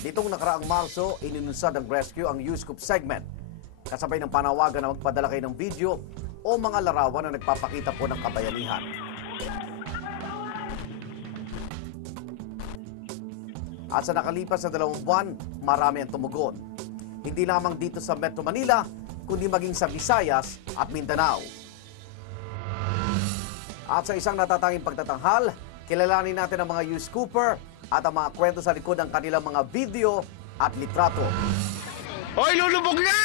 Nitong nakaraang Marso, ininunsad ng rescue ang U-Scoop segment. Kasabay ng panawagan na magpadala kayo ng video o mga larawan na nagpapakita po ng kabayanihan. At sa nakalipas na dalawang buwan, marami ang tumugon. Hindi lamang dito sa Metro Manila, kundi maging sa Visayas at Mindanao. At sa isang natatanging pagtatanghal, kilalanin natin ang mga U-Scooper at ang mga kwento sa likod ng kanilang mga video at litrato. Hoy, lulubog na!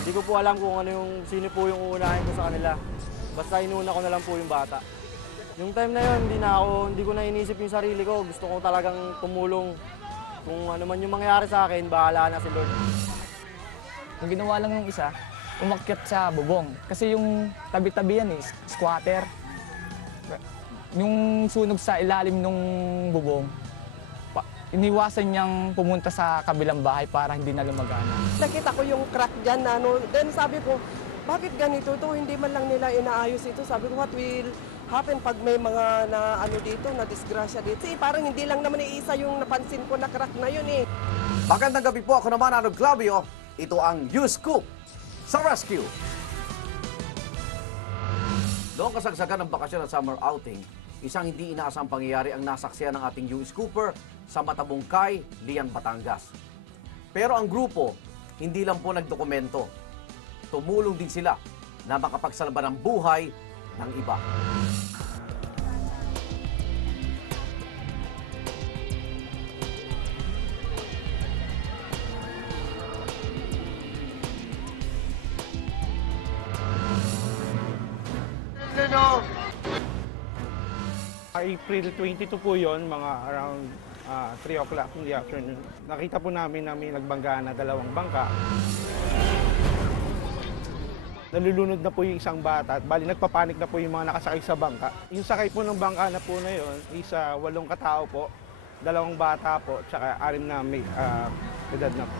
Hindi ko po alam kung ano yung sino po yung uunahin ko sa kanila. Basta inuna ko na lang po yung bata. Yung time na yun, hindi na ako, hindi ko na inisip yung sarili ko. Gusto ko talagang tumulong. Kung ano man yung mangyari sa akin, bahala na si Lord. Ang ginawa lang ng isa, umakyat sa bubong. Kasi yung tabi-tabi yan eh, squatter. Yung sunog sa ilalim ng bubong, iniwasan niyang pumunta sa kabilang bahay para hindi na lumagana. Nakita ko yung crack dyan na ano. Then sabi ko, bakit ganito to? Hindi man lang nila inaayos ito. Sabi ko, what will happen pag may mga na ano dito, na disgrasya dito? Kasi parang hindi lang naman iisa yung napansin ko na crack na yun eh. Magandang gabi po ako naman, Ano Glavio. Ito ang U-Scoop sa Rescue. Noong kasagsagan ng bakasyon at summer outing, isang hindi inaasang pangyayari ang nasaksiyan ng ating U-Scooper sa Matabungkay, Lian, Batangas. Pero ang grupo, hindi lang po nagdokumento. Tumulong din sila na makapagsalba ng buhay ng iba. April 22 po yon mga around ah, 3 o'clock in the afternoon. Nakita po namin na may nagbangga na dalawang bangka. Nalulunod na po yung isang bata at bali nagpapanik na po yung mga nakasakay sa bangka. Yung sakay po ng bangka na po na yon, isa walong katao po, dalawang bata po, tsaka anim na may ah, edad na po.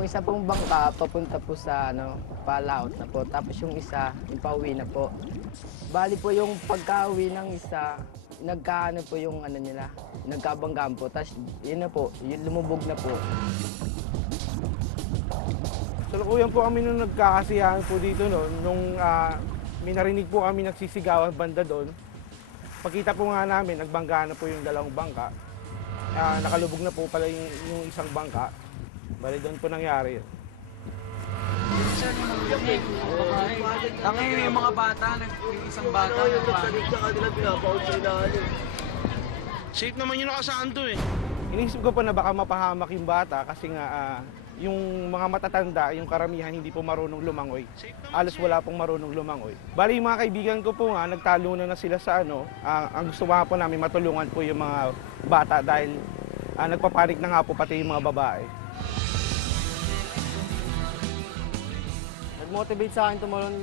Yung isa pong bangka, papunta po sa ano, palaot na po. Tapos yung isa, yung pauwi na po. Bali po yung pagka-uwi ng isa, nagkaano po yung ano nila, nagkabanggaan po. Tapos yun na po, yun lumubog na po. Salukuyan po kami nung nagkakasiyahan po dito noon, nung ah, may po kami nagsisigawan banda doon. Pagkita po nga namin, nagbangga na po yung dalawang bangka. Ah, nakalubog na po pala yung, yung isang bangka. Bali doon po nangyari yun. Ang yung mga bata, nag- yung isang bata, nagpanik. Safe naman yung nakasando eh. Inisip ko po na baka mapahamak yung bata kasi nga ah, yung mga matatanda, yung karamihan hindi po marunong lumangoy. Alos wala pong marunong lumangoy. Bali yung mga kaibigan ko po nga, nagtalunan na sila sa ano. Ah, ang gusto nga po namin matulungan po yung mga bata dahil ah, nagpapanik na nga po pati yung mga babae. Nag-motivate sa akin tumulong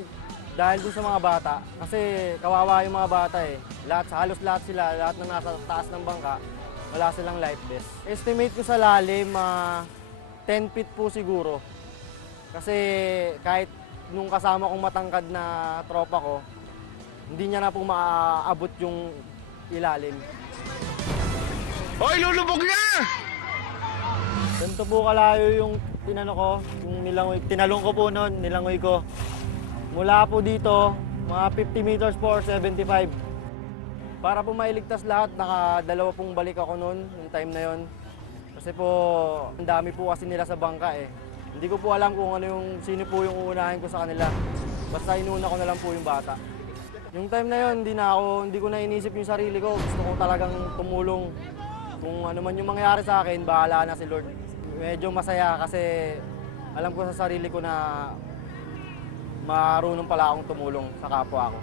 dahil dun sa mga bata. Kasi kawawa yung mga bata eh. Lahat, halos lahat sila, lahat ng nasa taas ng bangka, wala silang life vest. Estimate ko sa lalim, ah, 10 feet po siguro. Kasi kahit nung kasama kong matangkad na tropa ko, hindi niya na po maaabot yung ilalim. Hoy, lulubog na! Ganito po kalayo yung tinano ko, nilangoy, tinalong ko po noon, nilangoy ko. Mula po dito, mga 50 meters po or 75. Para po mailigtas lahat, nakadalawa pong balik ako noon, yung time na yon. Kasi po, ang dami po kasi nila sa bangka eh. Hindi ko po alam kung ano yung, sino po yung uunahin ko sa kanila. Basta inuna ko na lang po yung bata. Yung time na yon, hindi na ako, hindi ko na inisip yung sarili ko. Gusto ko talagang tumulong. Kung ano man yung mangyari sa akin, bahala na si Lord. Medyo masaya kasi alam ko sa sarili ko na marunong pala akong tumulong sa kapwa ko.